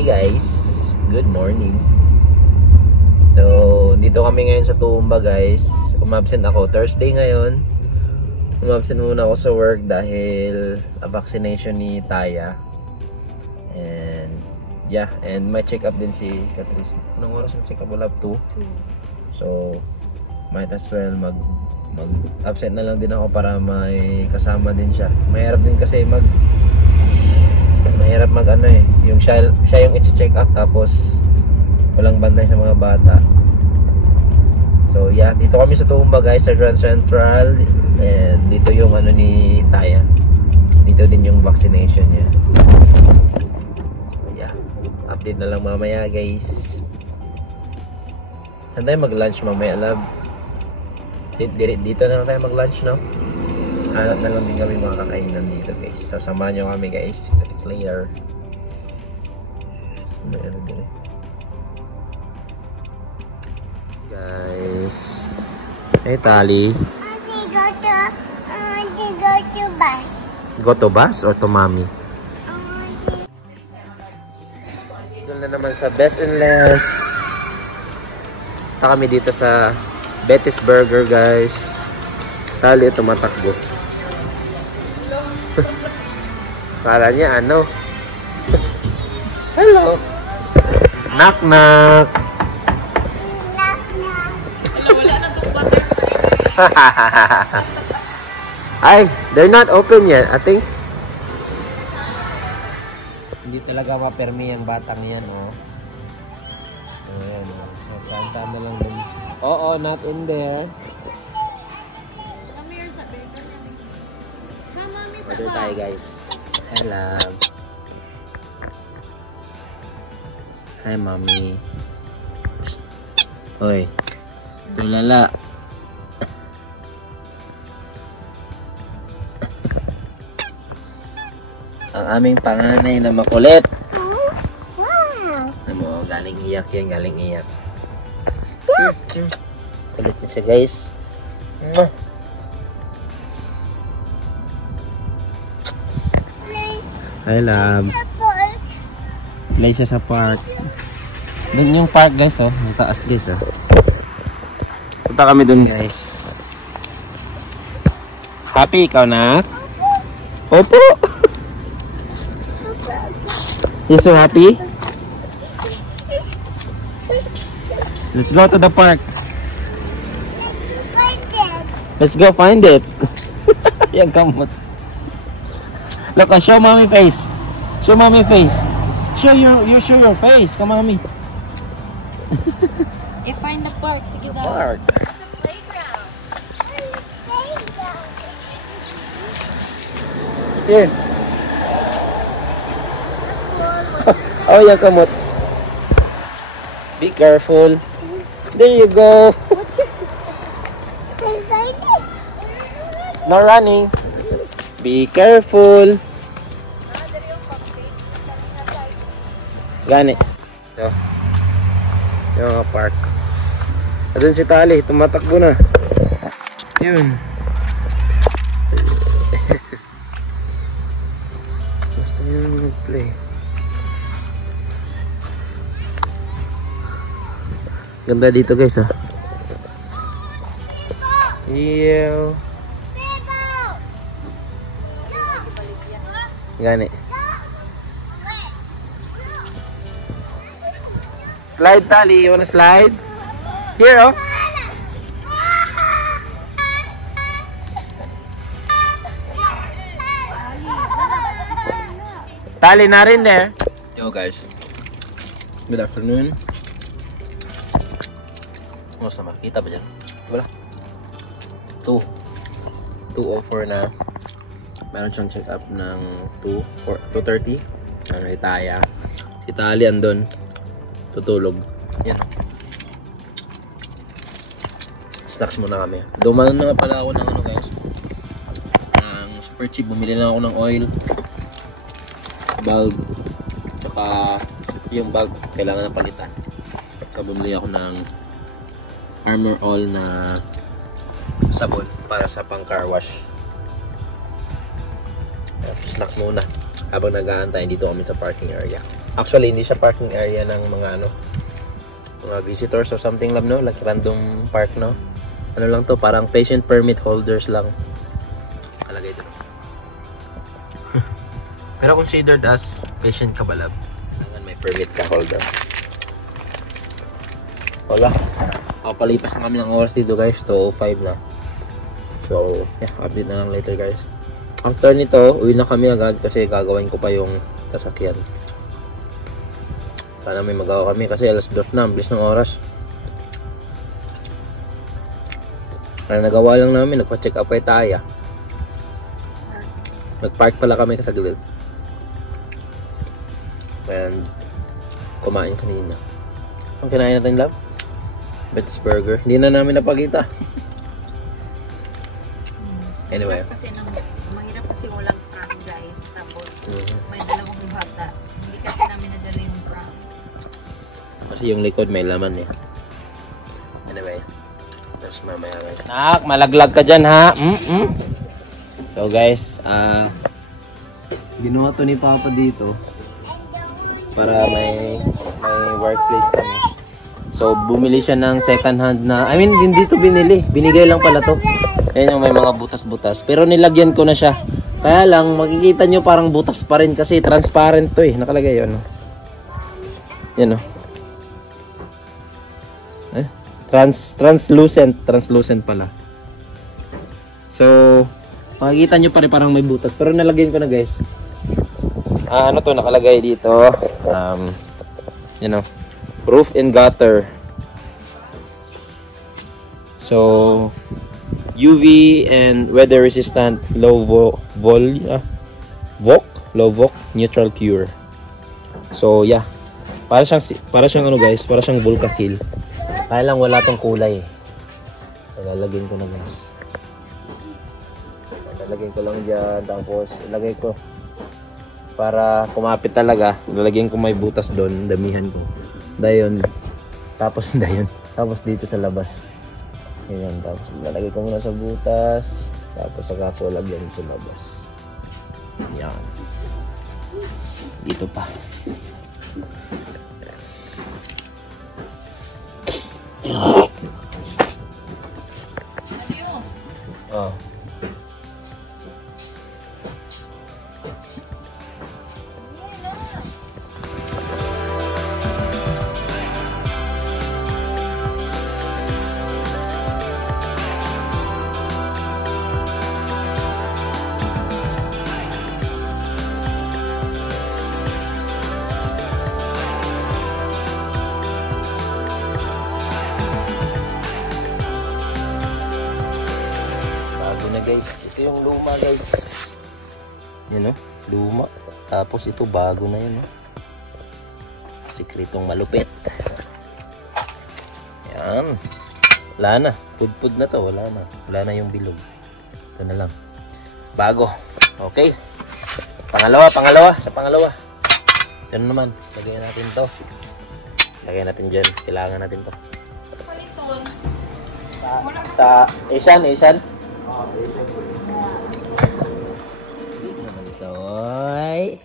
Hi guys, good morning. So, dito kami ngayon sa Tumba guys. Umabsent ako, Thursday ngayon. Umabsent muna ako sa work dahil vaccination ni Taya. And yeah, and may check up din si Catrice. Anong oras yung check up? Wala 2. So, might as well mag-absent na lang din ako para may kasama din siya. Mahirap din kasi mahirap ano eh, yung siya yung i-check up tapos walang bantay sa mga bata. So yeah, dito kami sa Tumba guys, sa Grand Central, and dito yung ano ni Taya. Dito din yung vaccination niya. So yeah, update na lang mamaya guys. Saan tayo mag-lunch mamaya, love? Dito na lang tayo mag-lunch, no? Hanap na lang din kami mga kakainan dito guys. So samahan nyo kami guys. It's later. Guys. Hey Tali. Go to bus. Go to bus or to mommy? Doon na naman sa Best and Less. Punta kami dito sa Betty's Burger guys. Tali tumatakbo. Kala niya ano? Hello. Knock knock. Knock knock. Wala na itong butter. Ay, they're not open yet, I think. Hindi talaga mapermi ang batang yan, oh. Ayan, oh. Saan-saan na lang dun. Oo, not in there. Come here, sabi. Come, mommy, sa Order tayo, guys. Hello. Hi, mommy. Psst. Hoy. Tulala. Ang aming panganay na makulit. Wow. Ano, galing iyak yan, galing iyak. Kulit na siya, guys. Hi, love. Play siya sa park. Doon yung park, guys, oh. Ang taas, guys, oh. Punta kami doon, guys. Happy ikaw na? Opo. You so happy? Let's go to the park. Let's go find it. Yan kamot. Look, show mommy face. Show mommy face. Show your face. Come mommy. Find the park. Sige daw. Park. The playground. Here. Oh, yan kamot. Be careful. There you go. It's not running. Be careful. Gani. So, yung mga park. Doon si Tali, tumatakbo na. Yun. Basta yun mag-play. Ganda dito guys, ah. Ew. Gani. Slide, Tali. You wanna slide? Here, oh. Tali na rin there. Yo guys. Good afternoon. Kumusta, makikita ba dyan? Wala. 2:04 na. Meron siyang check up ng 2:30. Ano, Taya. Si Tali andun. Tutulog. Yan. Snacks muna kami. Dumanan na pala ako ng ano guys. Ng super cheap. Bumili na ako ng oil. Bulb. Tsaka yung bulb kailangan na palitan. Tsaka bumili ako ng Armor All na sabon para sa pang car wash. Snacks muna habang nag-aantay dito kami sa parking area. Actually, hindi siya parking area ng mga mga visitors or something lang, no? Like random park, no? Ano lang to, parang patient permit holders lang. Alagay dito. Pero considered as patient ka ba, love? Kailangan may permit ka holder. Wala. Palipas na kami ng oras dito, guys. 2:05 na. So, yeah, update na lang later, guys. After nito, uwi na kami agad kasi gagawin ko pa yung sasakyan. Sana may magawa kami kasi alas 2 na, bilis ng oras. Kaya nagawa lang namin, nagpa-check up kay Taya. Nag-park pala kami kasaglit. And kumain kanina. Ang kinain natin, love? Betty's Burger. Hindi na namin napakita. Anyway. Mahirap kasi walang prank, guys. Tapos may dalawang bata. Hindi kasi namin nadala yung prank. Kasi yung likod may laman eh. Anyway. Tapos mamaya guys. Nak, malaglag ka dyan ha. So guys, ginawa to ni Papa dito para may workplace kami. So bumili siya ng second hand na, I mean hindi to binili, binigay lang pala to. Ayan yung may mga butas-butas, pero nilagyan ko na siya. Kaya lang makikita nyo parang butas pa rin kasi transparent to eh, nakalagay yun. Yan o. Translucent pala. So makikita nyo pa rin parang may butas, pero nilagyan ko na guys. Ano to nakalagay dito, you know, roof and gutter. So UV and weather resistant, low VOC neutral cure. So yeah, para siyang ano guys, para siyang Volcasil. Kaya lang wala tong kulay. So, lalagyan ko na guys. Lalagyan ko lang diyan, tapos ilagay ko para kumapit talaga. Lalagyan ko may butas doon, damihan ko. Dayon. Tapos dito sa labas. Ayan, tapos lalagay ko muna sa butas, tapos saka ko lagyan sa labas. Yan. Dito pa. Oh. Guys, ito yung luma guys. Yan o, luma. Tapos ito bago na yun o. Sikretong malupit. Yan. Wala na, pudpud na to. Wala na yung bilog. Ito na lang, bago. Okay, pangalawa. Sa pangalawa ito na naman, lagyan natin to. Lagyan natin dyan, kailangan natin to sa Asian. Ito ay